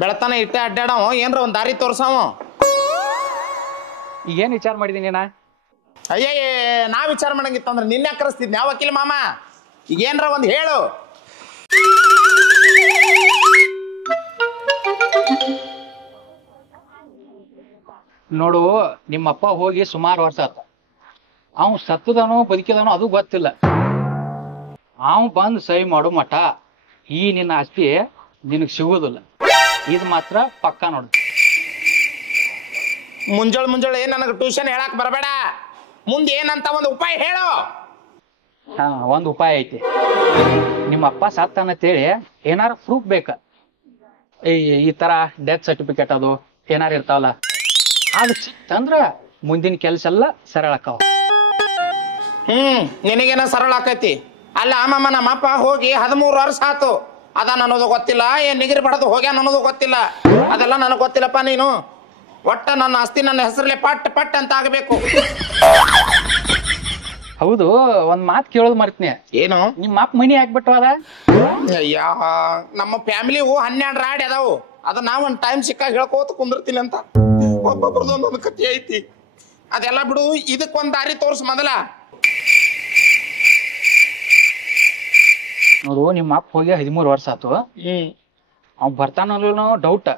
ಬೆಳತಾನ ಇಟ್ಟೆ ಅಡ್ಡಾಡವ ಏನ್ರ ಒಂದು ದಾರಿ ತೋರ್ಸವ. ಈಗೇನು ವಿಚಾರ ಮಾಡಿದೀನಿ ನೀನ? ಅಯ್ಯೇ ನಾ ವಿಚಾರ ಮಾಡಂಗಿತ್ತಂದ್ರೆ ನಿನ್ನೆ ಕರೆಸ್ತಿದ್ನಿ ಯಾವ ವಕೀಲ ಮಾಮ. ಈಗ ಏನ್ರ ಒಂದು ಹೇಳು. ನೋಡು, ನಿಮ್ಮಪ್ಪ ಹೋಗಿ ಸುಮಾರು ವರ್ಷ ಆತ. ಅವ್ ಸತ್ತದನೋ ಬದುಕಿದನೋ ಅದು ಗೊತ್ತಿಲ್ಲ. ಅವ್ ಬಂದು ಸಹಿ ಮಾಡೋ ಮಠ ಈ ನಿನ್ನ ಆಸ್ತಿ ನಿನಗೆ ಸಿಗುವುದಿಲ್ಲ. ಇದು ಮಾತ್ರ ಪಕ್ಕ ನೋಡು. ಮುಂಜಾಳೆ ನನಗೆ ಟ್ಯೂಷನ್ ಹೇಳಕ್ ಬರಬೇಡ. ಮುಂದೆ ಏನಂತ ಒಂದು ಉಪಾಯ ಹೇಳು. ಹಾ, ಒಂದು ಉಪಾಯ ಐತಿ. ನಿಮ್ಮಪ್ಪ ಸತ್ತನಂತೇಳಿ ಏನಾರ ಪ್ರೂಫ್ ಬೇಕ. ಈ ತರ ಡೆತ್ ಸರ್ಟಿಫಿಕೇಟ್ ಅದು ಏನಾರು ಇರ್ತಾವಲ್ಲ, ಅದು ಸಿಕ್ತಂದ್ರ ಮುಂದಿನ ಕೆಲಸ ಎಲ್ಲ ಸರಳ ಆಕಾವ. ನಿನಗೇನ ಸರಳ ಆಕೈತಿ? ಅಲ್ಲ ಮಾಮ, ನಮ್ಮಪ್ಪ ಹೋಗಿ 13 ವರ್ಷ ಆತು. ಅದ ಅನ್ನೋದು ಗೊತ್ತಿಲ್ಲ, ಏನ್ ನಿಗಿರಿ ಬಡದು ಹೋಗ್ಯಾನ ಅನ್ನೋದು ಗೊತ್ತಿಲ್ಲ. ಅದೆಲ್ಲ ನನಗೆ ಗೊತ್ತಿಲ್ಲಪ್ಪ. ನೀನು ಒಟ್ಟ ನನ್ನ ಆಸ್ತಿ ನನ್ನ ಹೆಸರಲ್ಲೇ ಪಟ್ ಪಟ್ ಅಂತ ಆಗಬೇಕು. ಹೌದು, ಒಂದ್ ಮಾತು ಕೇಳೋದು ಮರ್ತೀನಿ. ಏನು? ನಿಮ್ಮ ಅಪ್ಪ ಮನಿ ಹಾಕ್ಬಿಟ್ಟು ಅದ? ಅಯ್ಯ, ನಮ್ಮ ಫ್ಯಾಮಿಲಿವು 12 ರಾಡಿ ಅದಾವು. ಅದ ನಾವ್ ಒಂದ್ ಟೈಮ್ ಸಿಕ್ಕಾಗ ಹೇಳ್ಕೋತ ಕುಂದಿರ್ತೀನಿ ಅಂತ. ಒಬ್ಬೊಬ್ರದ್ದು ಒಂದೊಂದು ಕಥೆ ಐತಿ. ಅದೆಲ್ಲ ಬಿಡು, ಇದಕ್ಕೊಂದ್ ದಾರಿ ತೋರ್ಸ್ ಮೊದಲ. ನೋಡು, ನಿಮ್ಮ ಅಪ್ಪ ಹೋಗಿ 13 ವರ್ಷ ಆತು. ಅವ್ ಬರ್ತಾನಲ್ಲೂ ಡೌಟ್.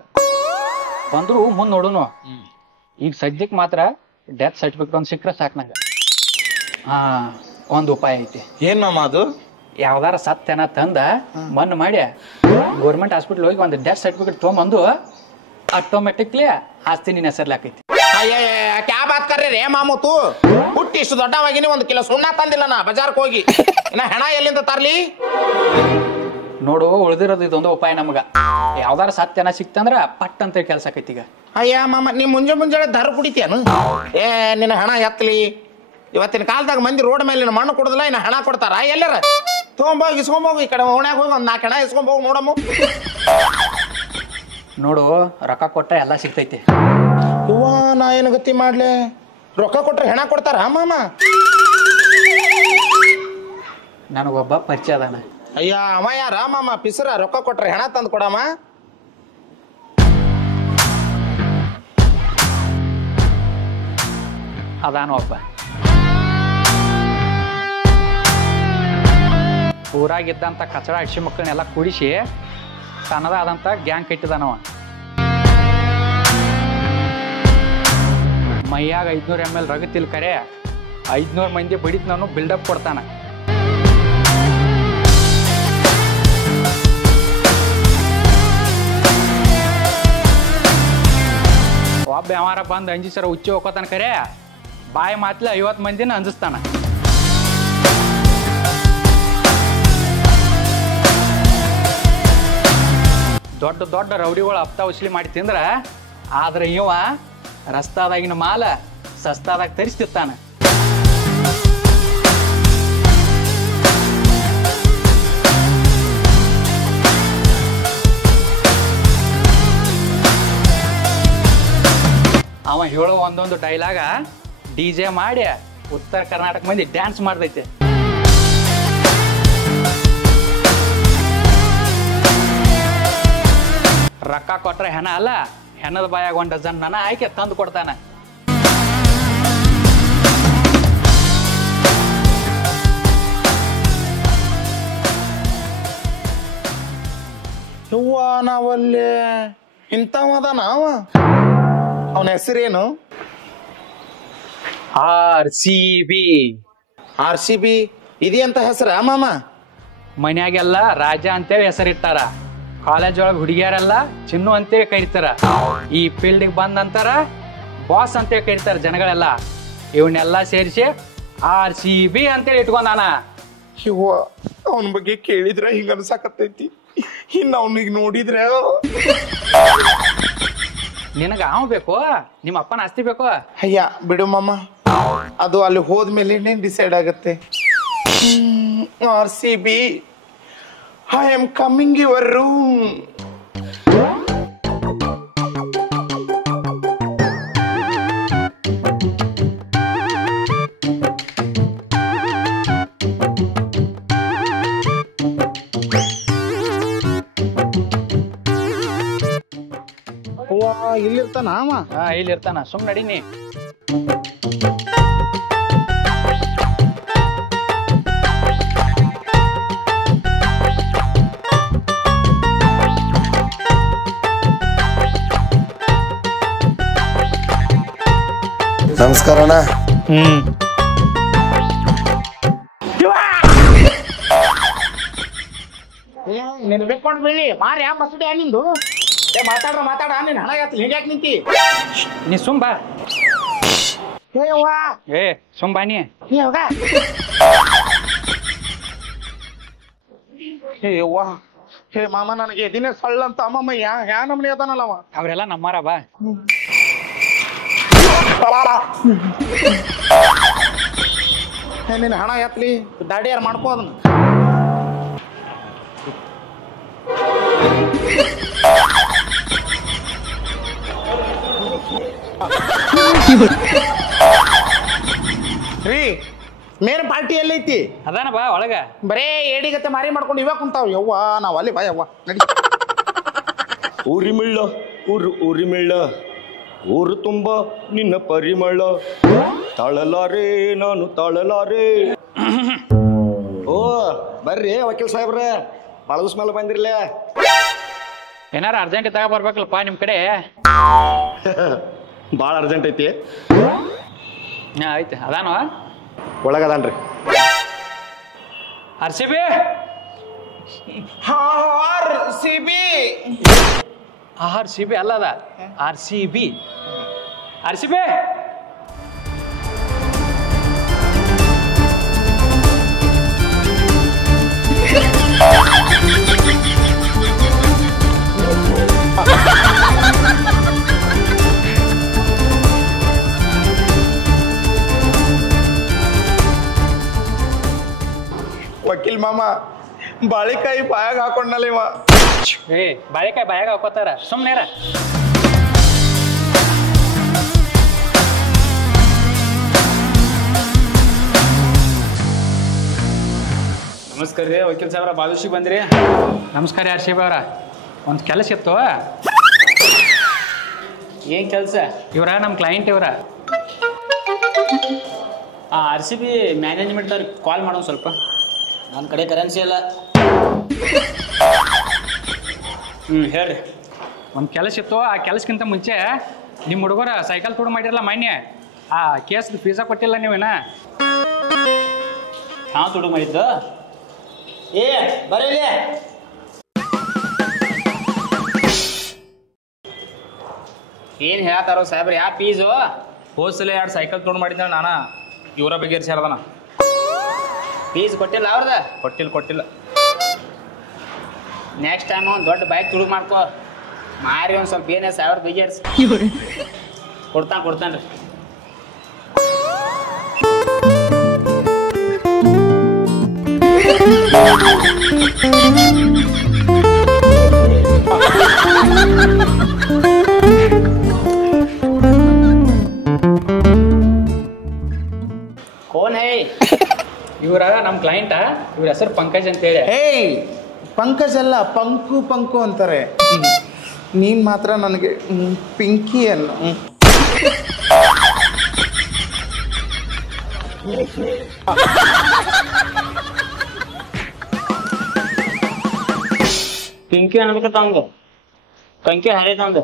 ಬಂದ್ರು ಮುಂದ್ ನೋಡುನು. ಈಗ ಸದ್ಯಕ್ ಮಾತ್ರ ಡೆತ್ ಸರ್ಟಿಫಿಕೇಟ್ ಒಂದ್ ಸಿಕ್ಕ್ರೆ ಸಾಕ್ ನಂಗ. ಹಾ, ಒಂದ್ ಉಪಾಯ ಐತಿ. ಏನ್ ಮಾಮ ಅದು? ಯಾವ್ದಾರ ಸತ್ಯನ ತಂದ ಮಣ್ಣು ಮಾಡಿ ಗೌರ್ಮೆಂಟ್ ಹಾಸ್ಪಿಟಲ್ ಹೋಗಿ ಒಂದು ಡೆತ್ ಸರ್ಟಿಫಿಕೇಟ್ ತೊಗೊಂಬಂದು ಆಟೋಮೆಟಿಕ್ಲಿ ಆಸ್ತಿ ನಿನ್ನ ಹೆಸರ್ಲಿ ಹಾಕೈತಿ. ಕ್ಯಾ ಬಾತ್ ಕರ್ರಿ ರೇ ಮಾಮು ತೂ. ಹುಟ್ಟಿ ಇಷ್ಟು ದೊಡ್ಡವಾಗಿನಿ 1 ಕಿಲೋ ಸುಣ್ಣ ತಂದಿಲ್ಲ ನಾ ಬಜಾರ್ಕ್ ಹೋಗಿ. ಇನ್ನ ಹೆಣ ಎಲ್ಲಿಂದ ತರ್ಲಿ? ನೋಡು, ಉಳ್ದಿರೋದು ಇದೊಂದು ಉಪಾಯ ನಮಗ. ಯಾವ್ದಾರ ಸತ್ಯನ ಸಿಕ್ತಂದ್ರ ಪಟ್ ಅಂತ ಕೆಲಸ ಆಕೈತಿ. ಈಗ ಅಯ್ಯ ಮಾಮ, ನೀ ಮುಂಜಾನೆ ದಾರು ಕುಡಿತೀಯನು? ನಿನ್ನ ಹಣ ಎತ್ತಲಿ. ಇವತ್ತಿನ ಕಾಲದಾಗ ಮಂದಿ ರೋಡ್ ಮೇಲೆ ಮಣ್ಣು ಕೊಡುದಿಲ್ಲ, ಇನ್ನ ಹಣ ಕೊಡ್ತಾರ. ಎಲ್ಲಾರ ತೊಗೊಂಬೋಗಿ ಇಸ್ಕೊಂಬೋಗು. ಈ ಕಡೆ ಓಣ್ಯಾಗ ಹೋಗಿ 4 ಹಣ ಇಸ್ಕೊಂಬೋಗು ನೋಡಮ್ಮ. ನೋಡು, ರೊಕ್ಕ ಕೊಟ್ಟ ಎಲ್ಲ ಸಿಗ್ತೈತಿ. ಹೂವ, ನಾ ಏನು ಗತಿ ಮಾಡ್ಲೆ? ರೊಕ್ಕ ಕೊಟ್ರೆ ಹೆಣ ಕೊಡ್ತಾರ ಮಾಮ? ನನಗೊಬ್ಬ ಪರಿಚಯ ಅದಾನ. ಅಯ್ಯ, ಅವ ಯಾರ ಮಾಮ? ಪಿಸರ ರೊಕ್ಕ ಕೊಟ್ರೆ ಹೆಣ ತಂದು ಕೊಡಮ್ಮ. ಅದಾನ ಒಬ್ಬ. ಊರಾಗಿದ್ದಂತ ಕಚಡ ಅಡ್ಸಿ ಮಕ್ಕಳನ್ನೆಲ್ಲ ಕೂಡಿಸಿ ತನ್ನದ ಆದಂತ ಗ್ಯಾಂಗ್ ಕಟ್ಟಿದಾನವ. ಮೈಯಾಗ 500 ml ರಗತಿಲ್ ಕರೆ 500 ಮಂದಿ ಬಡಿದ್ ನಾನು ಬಿಲ್ಡಪ್ ಕೊಡ್ತಾನ. ಒಬ್ಬ ಯಾವಾರ ಬಂದು ಅಂಜಿ ಸರ ಹುಚ್ಚಿ ಹೋಗ್ಕೋತಾನ ಕರೆ ಬಾಯಿ ಮಾತ್ಲೆ 50 ಮಂದಿನ ಅಂಜಿಸ್ತಾನ. ದೊಡ್ಡ ದೊಡ್ಡ ರೌಡಿಗಳು ಹಪ್ತಾ ಉಸ್ಲಿ ಮಾಡಿ ತಿಂದ್ರ, ಆದ್ರೆ ಇವ ರಸ್ತಾದಾಗಿನ ಮಾಲ ಸಸ್ತಾದಾಗ ತರಿಸ್ತಿರ್ತಾನ. ಅವ ಹೇಳೋ ಒಂದೊಂದು ಡೈಲಾಗ DJ ಮಾಡಿ ಉತ್ತರ ಕರ್ನಾಟಕ ಮಂದಿ ಡ್ಯಾನ್ಸ್ ಮಾಡ್ದೈತೆ. ರೊಕ್ಕ ಕೊಟ್ರೆ ಹೆಣ ಅಲ್ಲ, ಹೆಣದ ಬಾಯಾಗ 1 ಡಜನ್ ನನ ಆಯ್ಕೆ ತಂದು ಕೊಡ್ತಾನ. ಹೂವ, ನಾವಲ್ಲೇ ಇಂಥವದ ನಾವ. ಅವನ ಹೆಸರೇನು? RCB. RCB ಇದೆಯಂತ ಹೆಸರ ಮಾಮ? ಮನ್ಯಾಗೆಲ್ಲ ರಾಜ ಅಂತೇಳಿ ಹೆಸರಿಟ್ಟಾರ. ಕಾಲೇಜ್ ಒಳಗೆ ಹುಡುಗಿಯರೆಲ್ಲ ಚಿನ್ನು ಅಂತೇಳಿ ಕರಿತಾರ. ಈ ಫೀಲ್ಡಿಗೆ ಬಂದಂತಾರ ಬಾಸ್ ಅಂತೇಳಿ ಕರಿತಾರ ಜನಗಳೆಲ್ಲ. ಇವನ್ನೆಲ್ಲ ಸೇರಿಸಿ RCB ಅಂತೇಳಿ ಇಟ್ಕೊಂಡಾನ. ಹೂವ, ಅವನ ಬಗ್ಗೆ ಕೇಳಿದ್ರೆ ಹಿಂಗ ಅನ್ಸಾಕತ್ತೈತಿ. ಇನ್ನು ಅವನಿಗೆ ನೋಡಿದ್ರೆ ನಿನಗ ಅವ ಬೇಕು, ನಿಮ್ಮ ಅಪ್ಪನ ಆಸ್ತಿ ಬೇಕು? ಅಯ್ಯ ಬಿಡು ಮಾಮ, ಅದು ಅಲ್ಲಿ ಹೋದ್ಮೇಲೆ ಡಿಸೈಡ್ ಆಗತ್ತೆ. RCB, I am coming your room. ಇರ್ತಾನ ಅವ? ಹಾ ಇಲ್ಲಿ ಇರ್ತಾನ, ಸುಮ್ ನಡೀನಿ. ನಮಸ್ಕಾರಣ್ಣ. ನಿನ್ ಬೇಕೊಂಡ್ ಬೀಳಿ ಮಾರಿ ಯಾವ ಮಸೂಡಿ ನಿಂದು. ಮಾತಾಡ ನೀನ್ ಹಣ ಹಿಂಗ್ಯಾಕ್ ನಿಂತಿ? ನೀ ಸುಮ್ ಬಾ. ಏ ಸುಮ್ ಬಾ ನೀ. ಹೇ ಮಾಮ, ನನಗೆ ದಿನ ಸಳ್ಳ ಅಂತ ಅಮ್ಮಮ್ಮ ಯಾ ನಮ್ನಿ ಅದಾನಲ್ಲವ. ಅವ್ರೆಲ್ಲ ನಮ್ಮಾರ ಬಾ. ನಿನ್ ಹಣ ಎತ್ಲಿ, ದಾಡಿಯಾರ ಮಾಡ್ಕೋ ಅದನ್ನ. ರೀ ಮೇನ್ ಪಾರ್ಟಿ ಎಲ್ಲೈತಿ? ಅದಾನ ಬಾ ಒಳಗ. ಬರೇ ಏಡಿಗತ್ತೆ ಮಾರಿ ಮಾಡ್ಕೊಂಡು ಇವಾಗ ಕುಂತಾವ್. ಯವ್ವ ನಾವ್ ಅಲ್ಲಿ ಬಾ ಯವ್ವ ನಡಿ. ಊರಿಮಿಳ್ಳ ಊರಿಮಿಳ್ಳ, ಊರು ತುಂಬ ನಿನ್ನ ಪರಿಮಳ, ತಾಳಲಾರೆ ನಾನು ತಾಳಲಾರೆ. ಓ ಬರ್ರಿ ವಕೀಲ್ ಸಾಹೇಬ್ರೆ, ಭಾಳ ದಿವ್ಸ ಮೇಲೆ ಬಂದಿರ್ಲ. ಏನಾರ ಅರ್ಜೆಂಟ್ ತಗ ಬರ್ಬೇಕಲ್ಪ ನಿಮ್ ಕಡೆ. ಭಾಳ ಅರ್ಜೆಂಟ್ ಐತಿ. ಹಾ ಐತೆ, ಅದಾನವ ಒಳಗದಾನ್ರಿ. RCB RCB ಅಲ್ಲ ಅದ, RCB. ವಕೀಲ್ ಮಾಮ ಬಾಳಿಕಾಯಿ ಬಾಯಾಗ ಹಾಕೊಂಡಲ್ಲ ಇವ. ಏ ಬಾಳೆಕಾಯಿ ಬಾಯಾಗ ಹಾಕೋತಾರ, ಸುಮ್ನೇರ. ನಮಸ್ಕಾರ ರೀ ವಕೀಲ್ ಸಾಹೇಬ್ರ, ಬಾದುಷಿ ಬಂದ್ರಿ. ನಮಸ್ಕಾರ RCB ಅವ್ರ, ಒಂದು ಕೆಲಸ ಇತ್ತು. ಏನ್ ಕೆಲಸ? ಇವ್ರ ನಮ್ಮ ಕ್ಲೈಂಟ್ ಇವ್ರ. RCB ಮ್ಯಾನೇಜ್ಮೆಂಟ್ ಅವ್ರಿಗೆ ಕಾಲ್ ಮಾಡೋದು ಸ್ವಲ್ಪ. ನನ್ನ ಕಡೆ ಕರೆನ್ಸಿ ಇಲ್ಲ. ಹೇಳ್ರಿ. ಒಂದು ಕೆಲಸ ಇತ್ತು. ಆ ಕೆಲಸಕ್ಕಿಂತ ಮುಂಚೆ ನಿಮ್ಮ ಹುಡುಗರ ಸೈಕಲ್ ತುಡು ಮಾಡಿರಲ್ಲ ಮಾನ್ಯ, ಆ ಕೇಸ್ದು ಫೀಸಾ ಕೊಟ್ಟಿಲ್ಲ ನೀವೇನ? ನಾವು ತುಡು ಮಾಡಿದ್ದು. ಏ ಬರೀ ಏನ್ ಹೇಳ್ತಾರೋ ಸಾಹೇಬ್ರ, ಯಾವ ಫೀಸು? ಹೋದ್ಸಲ 2 ಸೈಕಲ್ ತೊಗೊಂಡು ಮಾಡಿದ್ದ ನಾನು, ಇವರ ಬಗೆಹರಿಸ್ಯಾರದನ. ಫೀಸ್ ಕೊಟ್ಟಿಲ್ಲ ಅವ್ರದ? ಕೊಟ್ಟಿಲ್ಲ. ನೆಕ್ಸ್ಟ್ ಟೈಮ್ ಒಂದು ದೊಡ್ಡ ಬೈಕ್ ತುಡುಗ್ ಮಾಡ್ಕೋ, ಮಾರಿ ಒಂದು ಸ್ವಲ್ಪ ಏನೇ 1000 ಬಗೆಹರಿಸಿ ಕೊಡ್ತಾನೆ ರೀ. ಕೋನ್ ಹೇ? ಇವ್ರ ನಮ್ಮ ಕ್ಲೈಂಟ, ಇವ್ರ ಹೆಸರು ಪಂಕಜ್ ಅಂತೇಳಿ. ಏಯ್ ಪಂಕಜ್ ಅಲ್ಲ, ಪಂಕು ಅಂತಾರೆ. ನೀನ್ ಮಾತ್ರ ನನಗೆ ಪಿಂಕಿ ಅನ್ನು. ಪಿಂಕಿ ಅನ್ಬೇಕಂಗ, ಪಂಕಿ ಹರಿದಂದು.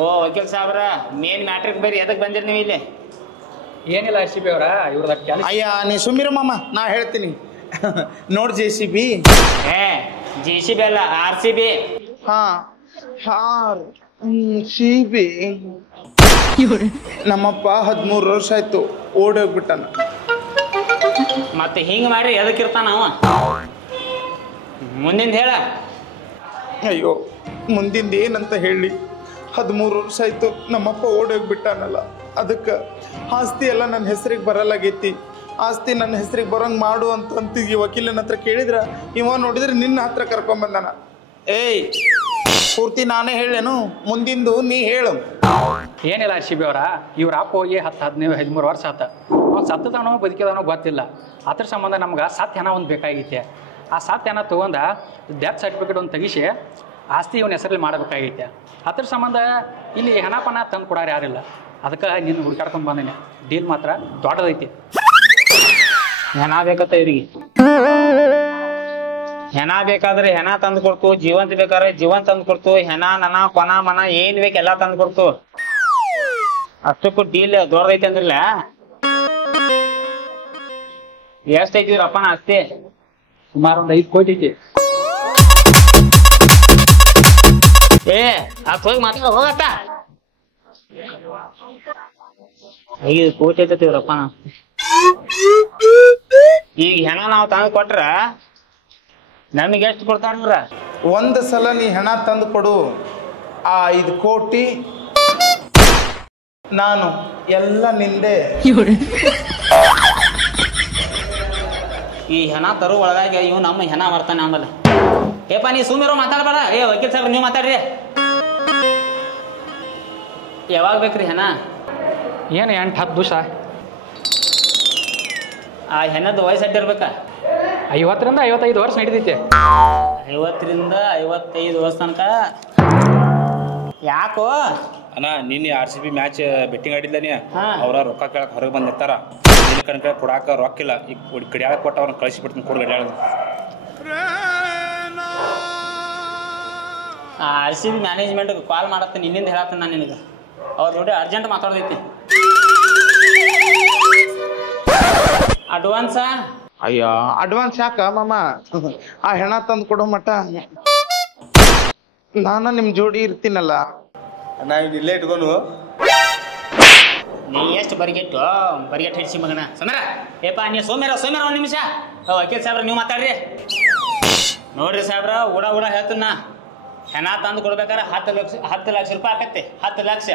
ಓ ವಕೀಲ್ ಸಾಹೇಬ್ರ, ಮೇನ್ ಮ್ಯಾಟ್ರಿಕ್ ಬೇರೆ ಎದಕ್ಕೆ ಬಂದಿರಿ ನೀವು ಇಲ್ಲಿ? ಏನಿಲ್ಲ RCB ಅವ್ರ, ಇವ್ರದ ಕೆಲಸ. ಅಯ್ಯ ನೀ ಸುಮ್ಮಿರ ಮಾಮ, ನಾ ಹೇಳ್ತೀನಿ. ನೋಡ್ JCB. JCB ಅಲ್ಲ, RCB. CB. ನಮ್ಮಪ್ಪ 13 ವರ್ಷ ಆಯ್ತು ಓಡೋಗ್ಬಿಟ್ಟನ. ಮತ್ತೆ ಹಿಂಗ್ ಮಾಡ್ರಿ ಎದಕ್ಕಿರ್ತಾನ ಅವ? ಮುಂದಿಂದ ಹೇಳ. ಅಯ್ಯೋ ಮುಂದಿಂದ ಏನಂತ ಹೇಳಿ, 13 ವರ್ಷ ಆಯ್ತು ನಮ್ಮಪ್ಪ ಓಡೋಗ್ಬಿಟ್ಟಾನಲ್ಲ. ಅದಕ್ಕೆ ಆಸ್ತಿ ಎಲ್ಲ ನನ್ನ ಹೆಸರಿಗೆ ಬರಲಾಗೈತಿ. ಆಸ್ತಿ ನನ್ನ ಹೆಸರಿಗೆ ಬರೋಂಗೆ ಮಾಡು ಅಂತ ಈ ವಕೀಲನ ಹತ್ರ ಕೇಳಿದ್ರ, ಇವ ನೋಡಿದ್ರೆ ನಿನ್ನ ಹತ್ರ ಕರ್ಕೊಂಬಂದಾನ. ಏಯ್ ಪೂರ್ತಿ ನಾನೇ ಹೇಳೇನು, ಮುಂದಿಂದು ನೀ ಹೇಳು. ಏನಿಲ್ಲ RCB ಅವ್ರ, ಇವ್ರ ಅಪ್ಪ ಹೋಗಿ 10, 15, 13 ವರ್ಷ ಆತ. ಅವ್ನು ಸತ್ತದಾನೋ ಬದುಕಿದಾನೋ ಗೊತ್ತಿಲ್ಲ. ಅದ್ರ ಸಂಬಂಧ ನಮ್ಗೆ ಸತ್ಯನ ಒಂದು ಬೇಕಾಗೈತೆ. ಆ ಸತ್ಯನ ತೊಗೊಂಡ ಡೆತ್ ಸರ್ಟಿಫಿಕೇಟ್ ಒಂದು ತೆಗಿಸಿ ಆಸ್ತಿ ಇವನ ಹೆಸರಲ್ಲಿ ಮಾಡಬೇಕಾಗೈತೆ. ಅದ್ರ ಸಂಬಂಧ ಇಲ್ಲಿ ಹೆಣ ಪಣ ತಂದು ಕೊಡಾರ ಯಾರಿಲ್ಲ. ಅದಕ್ಕೆ ನಿನ್ನ ಹುಡುಕಾಡ್ಕೊಂಡು ಬಂದೇನೆ. ಡೀಲ್ ಮಾತ್ರ ದೊಡ್ಡದೈತಿ. ಹೆಣ ಬೇಕತ್ತ ಇವ್ರಿಗೆ. ಹೆಣ ಬೇಕಾದ್ರೆ ಹೆಣ ತಂದು ಕೊಡ್ತು, ಜೀವಂತ ಬೇಕಾದ್ರೆ ಜೀವಂತ ತಂದು ಕೊಡ್ತು, ಹೆಣ ನನ ಕೊನ ಮನ ಏನ್ ಬೇಕು ಎಲ್ಲಾ ತಂದು ಕೊಡ್ತು. ಅಷ್ಟಕ್ಕೂ ಡೀಲ್ ದೊಡ್ಡದೈತಿ ಅಂದ್ರಲ್ಲ. ಎಷ್ಟೈತಿ ಇವ್ರಪ್ಪನ ಆಸ್ತಿ? ಸುಮಾರು ಒಂದು 5 ಕೋಟಿ ಐತಿ. ಅದ್ ಹೋಗಿ ಮಾತಾಡ ಹೋಗತ್ತ. 5 ಕೋಟಿ ಐತತಿ ಇವ್ರಪ್ಪನ. ಈಗ ಹೆಣ ನಾವ್ ತಂದು ಕೊಟ್ರ ನಮಗೆ ಎಷ್ಟು ಕೊಡ್ತಾರ ಇವ್ರ? ಒಂದು ಸಲ ನೀ ಹೆಣ ತಂದು ಕೊಡು, ಆ 5 ಕೋಟಿ ನಾನು ಎಲ್ಲ ನಿಂದೆ. ಈ ಹೆಣ ತರು ಒಳಗಾಗಿ ಇವ್ ನಮ್ಮ ಹೆಣ ಬರ್ತಾನೆ ಆಮೇಲೆ. ಏಪ ನೀ ಸುಮ್ಮಿರೋ ಮಾತಾಡ್ಬೇಡ. ವಕೀಲ್ ಸಾಹೇಬ್ರ ನೀವು ಮಾತಾಡ್ರಿ. ಯಾವಾಗ ಬೇಕ್ರಿ ಹೆಣ? ಏನು 8-10 ದಿವಸ. ಆ ಹೆಣದ ವಯಸ್ಸು ಅಡ್ಡಿರ್ಬೇಕ? 50ರಿಂದ 55 ವರ್ಷ ನಡೀತೈತೆ. 50ರಿಂದ 55 ವರ್ಷ ತನಕ. ಯಾಕೋ ಅಣ್ಣ ನಿನ್ನೆ RCB ಮ್ಯಾಚ್ ಬೆಟ್ಟಿಂಗ್ ಆಡಿಲ್ಲ ನೀ? ಹಾ. ಅವ್ರ ರೊಕ್ಕ ಕೇಳಕ್ ಹೊರಗೆ ಬಂದು ನಿಂತಾರ. ನಿನ್ನ ಕಣಕ ಕೊಡಾಕ ರೊಕ್ಕ ಇಲ್ಲ. ಈಗ ಕಡಿಯಾಳ ಕೊಟ್ಟ ಅವ್ರನ್ನ ಕಳಿಸಿಬಿಡ್ತೀನಿ. ಕೊಡು ಗಡಿಯಾಳ. RCB ಮ್ಯಾನೇಜ್ಮೆಂಟ್ ಕಾಲ್ ಮಾಡತ್ತೆ. ನಿನ್ನಿಂದ ಹೇಳತ್ತೆ ನಾನು ನಿನಗೆ. ಅವ್ರ ನೋಡಿ ಅರ್ಜೆಂಟ್ ಮಾತಾಡ್ದೈತಿ. ಅಡ್ವಾನ್ಸ? ಅಯ್ಯೋ ಅಡ್ವಾನ್ಸ್ ಯಾಕ ಮಾಮ? ಆ ಹೆಣ ತಂದು ಕೊಡೋ ಮಟ್ಟ ನಾನು ನಿಮ್ ಜೋಡಿ ಇರ್ತೀನಲ್ಲ. ನಾನು ಇಲ್ಲೇ ಇಟ್ಕೊಂಡು ನೀ ಎಷ್ಟು ಬರಿಗೆಟ್ಟು ಹಿಡಿಸಿ ಮಗನ ಸಮರ. ಏಪ ನೀ ಸೋಮ್ಯಾರ ಒಂದು ನಿಮಿಷ. ವಕೀಲ್ ಸಾಹೇಬ್ರ ನೀವು ಮಾತಾಡ್ರಿ. ನೋಡ್ರಿ ಸಾಹೇಬ್ರ, ಊಡ ಹೇಳ್ತೀನ. ಹೆಣ ತಂದು ಕೊಡ್ಬೇಕಾದ್ರೆ 10 ಲಕ್ಷ ರೂಪಾಯಿ ಆಕತ್ತೆ. 10 ಲಕ್ಷ.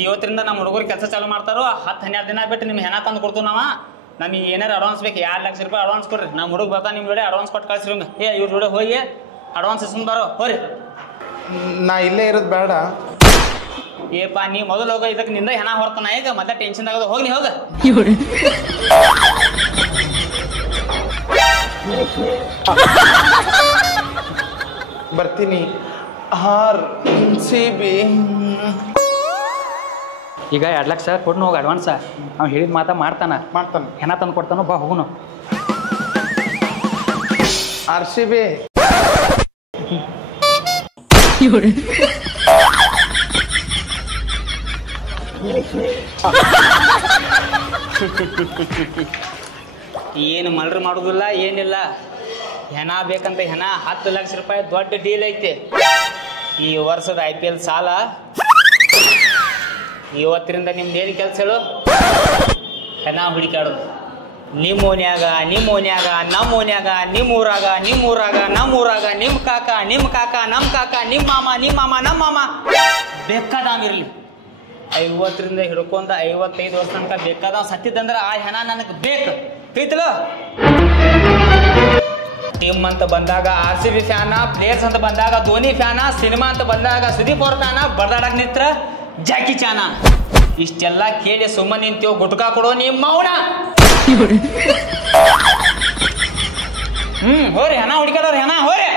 ಇವತ್ತರಿಂದ ನಮ್ಮ ಹುಡುಗರು ಕೆಲಸ ಚಾಲು ಮಾಡ್ತಾರೋ. 10-12 ದಿನ ಬಿಟ್ಟು ನಿಮ್ಗೆ ಹೆಣ ತಂದು ಕೊಡ್ತೀವಿ ನಾವು. ನಮಗೆ ಏನಾರು ಅಡ್ವಾನ್ಸ್ ಬೇಕು. 2 ಲಕ್ಷ ರೂಪಾಯಿ ಅಡ್ವಾನ್ಸ್ ಕೊಡ್ರಿ. ನಮ್ಮ ಹುಡುಗ ಬರ್ತಾ ನಿಮ್ಮ ಜೋಡಿ ಅಡ್ವಾನ್ಸ್ ಕೊಟ್ಟು ಕಳ್ಸಿರಿ. ಇವ್ರ ಜೋಡಿ ಹೋಗಿ ಅಡ್ವಾನ್ಸ್ ಇಸ್ಕೊಂಡು ಬರೋ ಹೋರಿ. ನಾ ಇಲ್ಲೇ ಇರೋದು ಬೇಡ. ಏಪ ನೀ ಮೊದಲು ಹೋಗ. ಇದಕ್ಕೆ ನಿಂದ ಹೆಣ ಹೊರ್ತಾನ. ಈಗ ಮತ್ತೆ ಟೆನ್ಷನ್ ಆಗೋದು. ಹೋಗಿ ಹೋಗ. ಬರ್ತೀನಿ. RCB ಈಗ 2 ಲಕ್ಷ ಕೊಟ್ಟು ಹೋಗಿ ಅಡ್ವಾನ್ಸ. ಅವ್ನು ಹೇಳಿದ ಮಾತಾ ಮಾಡ್ತಾನೆ. ಹೆಣ ತಂದು ಕೊಡ್ತಾನೋ. ಬಾ ಹೋಗುನು. RCB ಏನು ಮಲ್ರು ಮಾಡೋದಿಲ್ಲ ಏನಿಲ್ಲ. ಹೆಣ ಬೇಕಂತ ಹೆಣ 10 ಲಕ್ಷ ರೂಪಾಯಿ ದೊಡ್ಡ ಡೀಲ್ ಐತೆ. ಈ ವರ್ಷದ IPL ಸಾಲ. ಇವತ್ತರಿಂದ ನಿಮ್ದು ಏನು ಕೆಲಸ ಹೇಳು? ಹೆಣ ಹುಡುಕಾಡೋದು. ನಿಮ್ಮ ಓನ್ಯಾಗ, ನಿಮ್ಮ ಓನ್ಯಾಗ, ನಮ್ಮ ಓನ್ಯಾಗ, ನಿಮ್ಮ ಊರಾಗ, ನಿಮ್ಮ ಊರಾಗ, ನಮ್ಮ ಊರಾಗ, ನಿಮ್ಮ ಕಾಕ, ನಿಮ್ಮ ಕಾಕ, ನಮ್ಮ ಕಾಕ, ನಿಮ್ಮ ಮಾಮ, ನಿಮ್ಮ ಮಾಮ, ನಮ್ಮ ಮಾಮ, ಬೇಕಾದಂಗಿರ್ಲಿ. 50ರಿಂದ ಹಿಡ್ಕೊಂಡ 55 ವರ್ಷ ತನಕ ಬೇಕಾದವ್ ಸತ್ತಿದ್ದಂದ್ರೆ ಆ ಹೆಣ ನನಗೆ ಬೇಕು. ತಿಳಿತಲ್ಲ? ಟೀಮ್ ಅಂತ ಬಂದಾಗ RCB ಫ್ಯಾನ, ಪ್ಲೇಯರ್ಸ್ ಅಂತ ಬಂದಾಗ ಧೋನಿ ಫ್ಯಾನ, ಸಿನಿಮಾ ಅಂತ ಬಂದಾಗ ಸುದೀಪ್ ಅವ್ರ ಫ್ಯಾನ, ಬರ್ದಾಡಕ್ ನಿಂತ್ರ ಜಾಕಿ ಚಾನ. ಇಷ್ಟೆಲ್ಲ ಕೇಳಿ ಸುಮ್ಮನೆ ನಿಂತೀವ್. ಗುಟ್ಕಾ ಕೊಡೋ ನಿಮ್ಮ ಮೌನ. ಹೋರಿ ಹೆಣ ಹುಡುಕಾಡೋರು. ಹೆಣ ಹೋರಿ.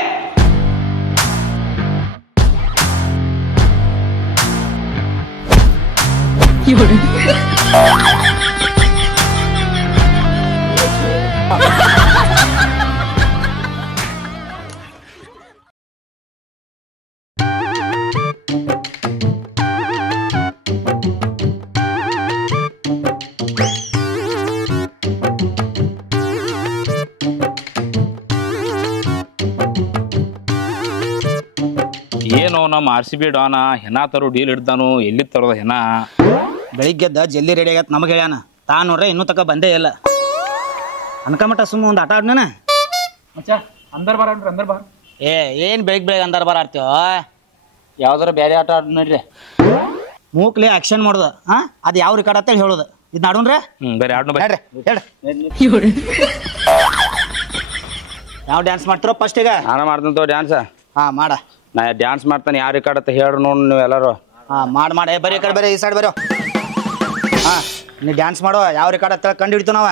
ಏನು ನಮ್ಮ RCB ಡಾನ ಹೆಣ ತರೋ ಡೀಲ್ ಹಿಡ್ದಾನು? ಎಲ್ಲಿ ತರೋದ ಹೆಣ? ಬೆಳಿಗ್ಗೆದ್ದ ಜಲ್ದಿ ರೆಡಿ ಆಗತ್ತೆ. ನಮಗೆ ಹೇಳ್ಯಾನ. ನೋಡ್ರೆ ಇನ್ನೂ ತಕ ಬಂದೇ ಇಲ್ಲ. ಅನ್ಕಮಟ ಸುಮ್ಮ ಒಂದು ಆಟ ಆಡ್ನ. ಅಂದರ್ ಬಾರ. ಏನ್ ಬೆಳಿಗ್ಗೆ ಅಂದಾರ ಬಾರ ಆಡ್ತೀವ? ಯಾವ್ದಾರ ಬೇರೆ ಆಟ ಆಡ್ ನೋಡ್ರಿ. ಮೂಕ್ಲೆ ಆಕ್ಷನ್ ಮಾಡೋದು. ಅದು ಯಾವ ರೆಕಾರ್ಡ್ ಅಂತೇಳಿ ಹೇಳೋದು. ಇದು ನಾಡೋಣ್ರೆ. ಬೇರೆ ಆಡ್ನು ಹೇಳ್ರಿ. ಯಾವ ಡ್ಯಾನ್ಸ್ ಮಾಡ್ತಿರೋ ಫಸ್ಟ್ ಈಗ? ನಾನು ಮಾಡ್ತಂತ ಡ್ಯಾನ್ಸ್. ಮಾಡ. ನಾ ಡ್ಯಾನ್ಸ್ ಮಾಡ್ತಾನೆ. ಯಾವ ರೆಕಾರ್ಡ್ ಅಂತ ಹೇಳ್ರಿ ನೋಡಿ ನೀವು ಎಲ್ಲರೂ. ಮಾಡಿ ಬರೀ ಈ ಕಡೆ ಬರೀ, ಈ ಸೈಡ್ ಬರೋ. ನೀ ಡ್ಯಾನ್ಸ್ ಮಾಡೋ. ಯಾವ ರೆಕಾರ್ಡ್ ಅಂತ ಕಂಡು ಹಿಡಿತು ನಾವ.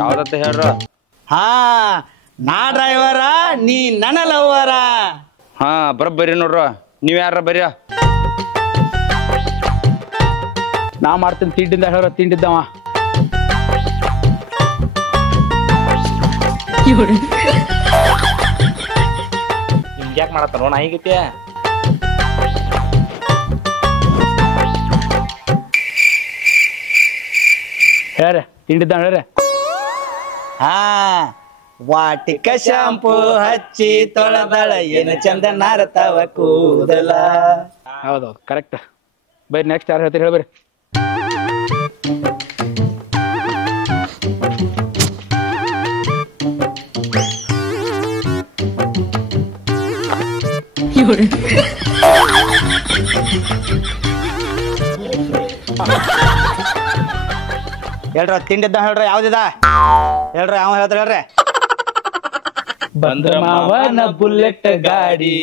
ಯಾವ್ದತ್ತ ಹೇಳ್ರ? ಹಾ ನಾ ಡ್ರೈವರ ನೀ ನನ್ನ ಲವ್ವರ. ಹಾ ಬರ್ರಿ ನೋಡ್ರ. ನೀವ್ ಯಾರ ಬರ್ಯ? ನಾ ಮಾಡ್ತೀನಿ ತಿಂಡಿಂದ ಹೇಳ ತಿಂಡಿದ್ದವ. ನಿಮ್ಗೆ ಯಾಕೆ ಮಾಡತ್ತಾರ ನಾ ಹೀಗೈತಿ? ಹೇಳ್ರಿ ತಿಂಡಿದ್ದ ಹೇಳ್ರಿ. ಹಾ ವಾಟಿಕ ಶಾಂಪು ಹಚ್ಚಿ ತೊಳೆದಳ ಏನು ಚಂದ ನಾರತಾವ ಕೂದಲ. ಹೌದೌದು ಕರೆಕ್ಟ್. ಬರ್ರಿ ನೆಕ್ಸ್ಟ್ ಯಾರು ಹೇಳ್ತೀರಿ ಹೇಳ್ಬರಿ. ಹೇಳ್ರ ತಿಂಡಿದ್ದ ಹೇಳ್ರಿ ಯಾವ್ದಿದ ಹೇಳ್ರಿ ಅವ ಹೇಳ್ತಾರ ಹೇಳ್ರಿ. ಬಂದ್ರ ಮಾವನ ಬುಲೆಟ್ ಗಾಡಿ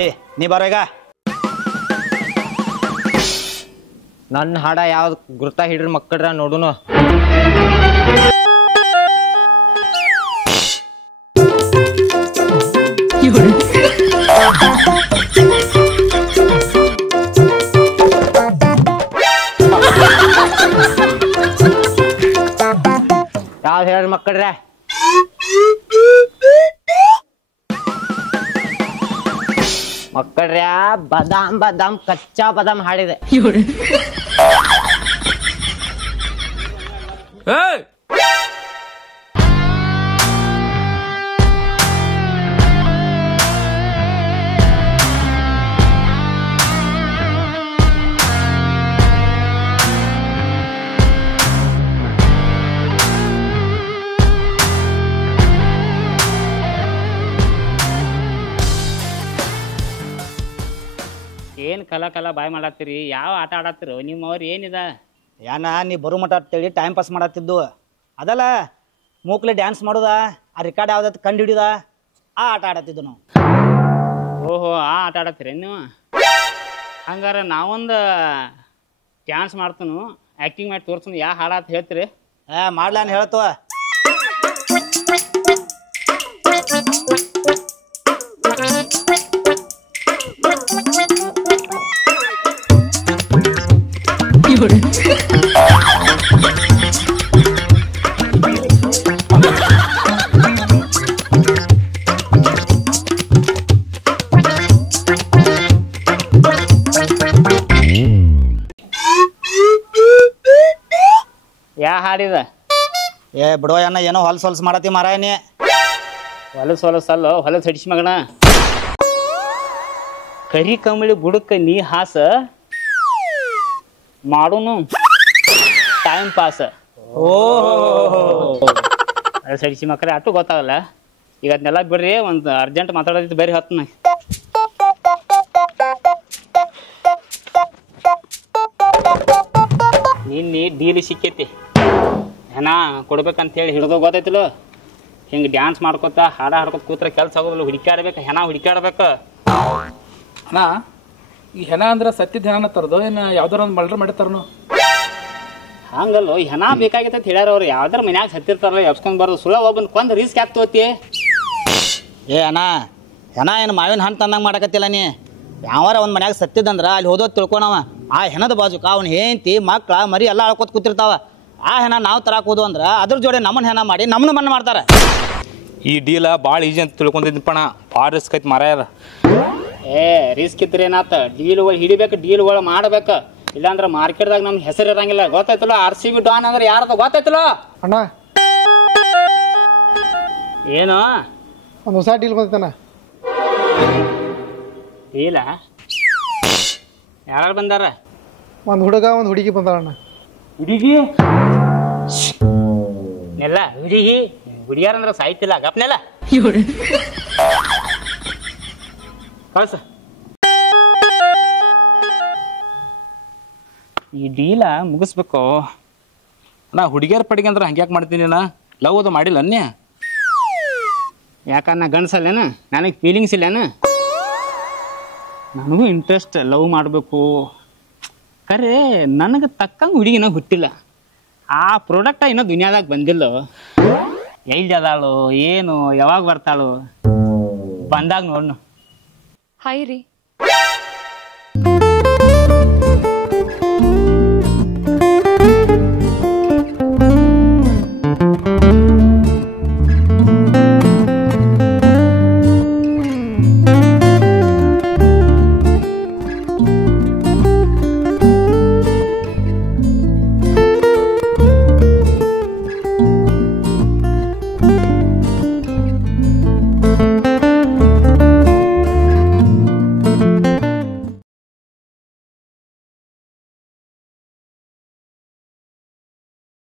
ಏ ನೀ ಬರೋ ಈಗ. ನನ್ನ ಹಾಡ ಯಾವ್ದು ಗುರ್ತಾ ಹಿಡ್ರಿ ಮಕ್ಕಳ್ರ ನೋಡುನು. ಯಾವ್ದು ಹೇಳ್ರಿ ಮಕ್ಕಳ್ರೆ? ಮಕ್ಕಳ್ರ ಬದಾಮ್ ಬದಾಮ್ ಕಚ್ಚಾ ಬದಾಮ್ ಹಾಡಿದೆ. ಏನ್ ಕಲ ಬಾಯ್ ಮಾಡತ್ತೀರಿ? ಯಾವ ಆಟ ಆಡತ್ತೀರೋ ನಿಮ್ಮವ್ರು? ಏನಿದ ಏನ ನೀ ಬರು ಮಟ ಅಂತೇಳಿ ಟೈಮ್ ಪಾಸ್ ಮಾಡತ್ತಿದ್ದು ಅದಲ್ಲ. ಮೂಕ್ಲೆ ಡ್ಯಾನ್ಸ್ ಮಾಡುದ, ಆ ರೆಕಾರ್ಡ್ ಯಾವ್ದತ್ ಕಂಡು ಹಿಡಿದ, ಆ ಆಟ ಆಡತ್ತಿದ್ದು ನಾವು. ಓಹೋ ಆ ಆಟ ಆಡತ್ತೀರಿ ನೀವು? ಹಂಗಾರ ನಾವೊಂದು ಡ್ಯಾನ್ಸ್ ಮಾಡ್ತನು, ಆ್ಯಕ್ಟಿಂಗ್ ಮಾಡಿ ತೋರ್ಸನು. ಯಾವ ಹಾಡ ಅಂತ ಹೇಳ್ತೀರಿ? ಮಾಡ್ಲಾನ್ ಹೇಳ್ತವ. ಯಾ ಹಾಡಿದ? ಏ ಬಿಡುವ ಅಣ್ಣ, ಏನೋ ಹೊಲ್ಸ್ ಮಾಡತ್ತಿ ಮಾರಾಯ ನೀ. ಹೊಲಸಲ್ಲ ಹೊಲಸ ಹಡಿಸಿ ಮಗಣ. ಕರಿ ಕಂಬಳಿ ಬುಡಕ್ಕ ನೀ ಹಾಸ ಮಾಡೋನು ಟೈಮ್ ಪಾಸ್. ಹೊಲಸ ಹಡಿಸಿ ಮಕ್ಕಳೇ ಅಟ್ಟು ಗೊತ್ತಾಗಲ್ಲ. ಈಗ ಅದನ್ನೆಲ್ಲ ಬಿಡ್ರಿ, ಒಂದು ಅರ್ಜೆಂಟ್ ಮಾತಾಡೋದಿತ್ತು ಬೇರೆ ಹೊತ್ತು. ನಿನ್ನೆ ಡೀಲ್ ಸಿಕ್ಕೈತಿ, ಹೆಣ ಕೊಡ್ಬೇಕಂತ ಹೇಳಿ ಹಿಡ್ದು ಗೊತ್ತೈತಿಲ್ಲ. ಹಿಂಗೆ ಡ್ಯಾನ್ಸ್ ಮಾಡ್ಕೊತ ಹಾಡ ಹಾಡ್ಕೊತ ಕೂತ್ರೆ ಕೆಲಸ ಆಗೋದಿಲ್ಲ. ಹುಡುಕಾಡ್ಬೇಕು, ಹೆಣ ಹುಡುಕಾಡ್ಬೇಕು. ಅಣ್ಣ ಈ ಹೆಣ ಅಂದ್ರೆ ಸತ್ಯದ ಹೆಣ ತರದು ಏನು ಯಾವ್ದಾರ ಒಂದು ಮಲ್ಡ್ರ್ ಮಾಡಿರ್ತಾರನು? ಹಂಗಲ್ಲ, ಹೆಣ ಬೇಕಾಗಿತ್ತ ಅಂತ ಹೇಳ್ಯಾರ ಅವ್ರು. ಯಾವ್ದಾರ ಮನ್ಯಾಗ ಸತ್ತಿರ್ತಾರಲ್ಲ, ಎಬ್ಸ್ಕೊಂಡ್ ಬರೋದು. ಸುಳ್ಳ ಒಬ್ಬನ ಕೊಂದ್ ರಿಸ್ಕ್ ಯಾಕೆ ತೋತಿ? ಏ ಅಣ್ಣ, ಹೆಣ ಏನು ಮಾವಿನ ಹಣ್ಣು ತಂದಂಗೆ ಮಾಡಕತ್ತಿಲ್ಲ ನೀ. ಯಾವಾರ ಒಂದು ಮನ್ಯಾಗ ಸತ್ತಿದಂದ್ರೆ ಅಲ್ಲಿ ಹೋದೋದು ತಿಳ್ಕೊಳವ. ಆ ಹೆಣದ ಬಾಜುಕ ಅವ್ನ ಹೆಂಡತಿ ಮಕ್ಳ ಮರಿ ಎಲ್ಲ ಅಳ್ಕೊತ ಕೂತಿರ್ತಾವ. ಆ ಹೆಣ ನಾವು ತರಾಕ್ ಹೋದು ಅಂದ್ರೆ ಅದ್ರ ಜೋಡಿ ನಮ್ಮನ್ನ ಹೆಣ ಮಾಡಿ ನಮ್ಮನ್ನ ಮಣ್ಣು ಮಾಡ್ತಾರೆ. ಈ ಡೀಲ ಭಾಳ ಈಜಿ ಅಂತ ತಿಳ್ಕೊಂಡಿದ್ದಪ್ಪಣ. ಭಾಳ ರಿಸ್ಕ್ ಐತಿ ಮರ. ಏ ರಿಸ್ಕ್ ಇದ್ರೆ ಏನಾತ? ಡೀಲ್ಗಳು ಹಿಡಿಬೇಕು, ಡೀಲ್ಗಳು ಮಾಡ್ಬೇಕು. ಇಲ್ಲಾಂದ್ರೆ ಮಾರ್ಕೆಟ್ದಾಗ ನಮ್ಗೆ ಹೆಸರು ಇರಂಗಿಲ್ಲ. ಗೊತ್ತಾಯ್ತಲ್ಲ, RCB ಡಾನ್ ಅಂದ್ರೆ ಯಾರದ ಗೊತ್ತಾಯ್ತಲ್ಲ ಅಣ್ಣ? ಏನು ಒಂದು ಹೊಸ ಡೀಲ್ ಬಂದೈತಣ್ಣ. ಡೀಲ? ಯಾರು ಬಂದಾರ? ಒಂದು ಹುಡುಗ ಒಂದು ಹುಡುಗಿ ಬಂದಾರಣ್ಣ. ಹುಡುಗಿ ನೆಲ್ಲ ಹುಡುಗಿ ಹುಡುಗಿಯಾರಂದ್ರೆ ಸಾಯ್ತಿಲ್ಲ ಗಪ್ನೆಲ್ಲ ಕಳ್ಸ. ಈ ಡೀಲ ಮುಗಿಸ್ಬೇಕು. ನಾ ಹುಡುಗಿಯರ ಪಡಿಗೆ ಅಂದ್ರೆ ಹಂಗ್ಯಾಕೆ ಮಾಡ್ತೀನಿ ನಾ? ಲವ್ ಅದು ಮಾಡಿಲ್ಲ ಅನ್ಯ? ಯಾಕನ್ನ ಗಂಡಸಲ್ಲೇನ ನನಗೆ ಫೀಲಿಂಗ್ಸ್ ಇಲ್ಲೇನ ನನಗೂ ಇಂಟ್ರೆಸ್ಟ್ ಲವ್ ಮಾಡಬೇಕು ಖರೆ ನನಗೆ ತಕ್ಕಂಗೆ ಹುಡುಗಿನ ಹುಟ್ಟಿಲ್ಲ ಆ ಪ್ರಾಡಕ್ಟ ಇನ್ನೂ ದುನಿಯಾದಾಗ ಬಂದಿಲ್ಲ ಎಲ್ಲಿ ಅದಾಳು ಏನು ಯಾವಾಗ ಬರ್ತಾಳು ಬಂದಾಗ ನೋಡ್ನು ಹಾಯ್ ರೀ